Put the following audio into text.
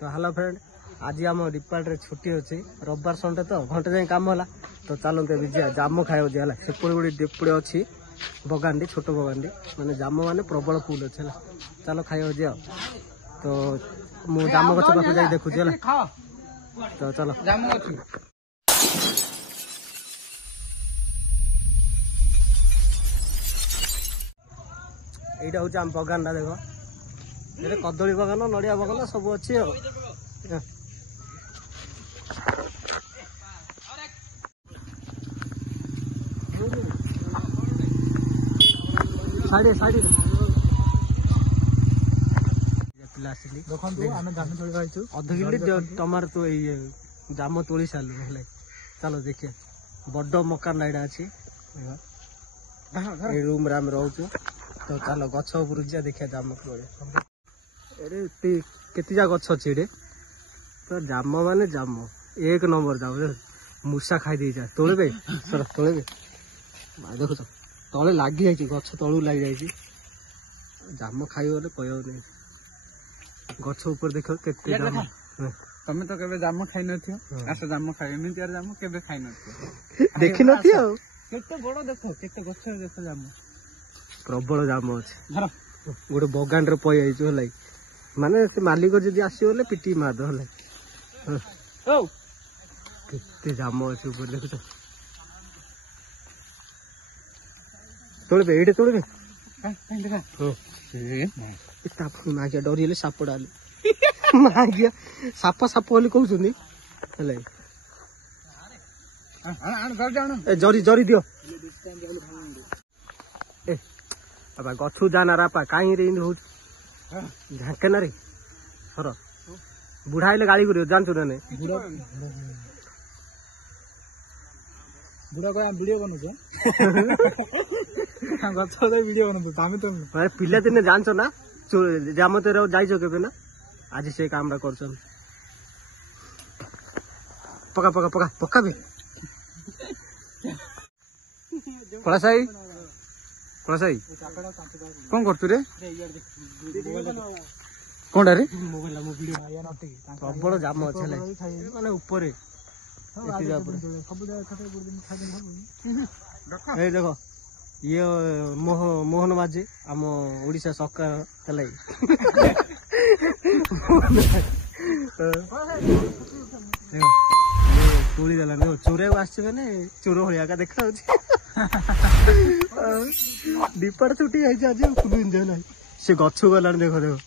तो hello friend, आज आम डिपार्ट छुट्टी अच्छी रविवार संडे तो घंटे जाए कम है तो चलते जाम खाई जाए सेपटे गोटे डेपुड़े अच्छी बगानी छोट बगानी माने जाम माने प्रबल फुल अच्छे है। चलो खाई जा तो मु जाम गछ पाख जा देखुची है तो चलो এইটা হচ্ছে আম বাগানটা দেখো এটা কদলী বাগান নড়িয়া বাগান সব আছে साड़ी साड़ी पिला आसिली देखंतु आमे जाम तोड़ी खाइछु अध किलो टमाटर तो ये जाम तोड़ी सालु हेले चलो देखिए बड्ड मकान लाइडा अछि ए रूम राम रहउछु तो चलो गछ ऊपर जा देखिया जाम तोड़े अरे केती जा गछ अछि रे तो जाम माने जाम एक नंबर जाम मूसा खाई दे जा तोड़बे सर तोड़बे देखो तले लगी जाइए गछ तलू लग जाइए जाम खाई गले कह गछ ऊपर देख केते जाम तमे तो केबे जाम खाई नथियो आस जाम खाई एमिति यार जाम केबे खाई नथियो देखि नथियो केते बड़ देखो केते गछ देखो जाम प्रबल जाम अछि गोटे बगान रे पई आइछु हलै माने से मालिक जदी आसी होले पिटी मार दो हलै ओ केते जाम अछि ऊपर देखो तोड़बे एटे तोड़बे मागिया डरी साप डाले मागिया साप साप बोली कहते जरी जरी दियो गछु जाना रापा कहीं झाके ना रे सर बुढ़ा आइले गाड़ी कर जानचु ना बुढ़ा को वीडियो बनौछ गछ वीडियो बनौछ तामे तो पिला दिने जानछ ना जाम तेरे जाइछ केबे ना आज से काम रा करछन पका पका पका पका बे पळसाई कोन करतु रे कोनडा रे मोबाइल मो वीडियो आया नते प्रबल जाम छले माने ऊपर देखो ये मोहन माझी आम ओडिशा सरकार चोरी देला चोरे आसने चोर भाया देखा दीपार छुट्टी आज फुल एंजय ना से गछ गलानी देखो देखो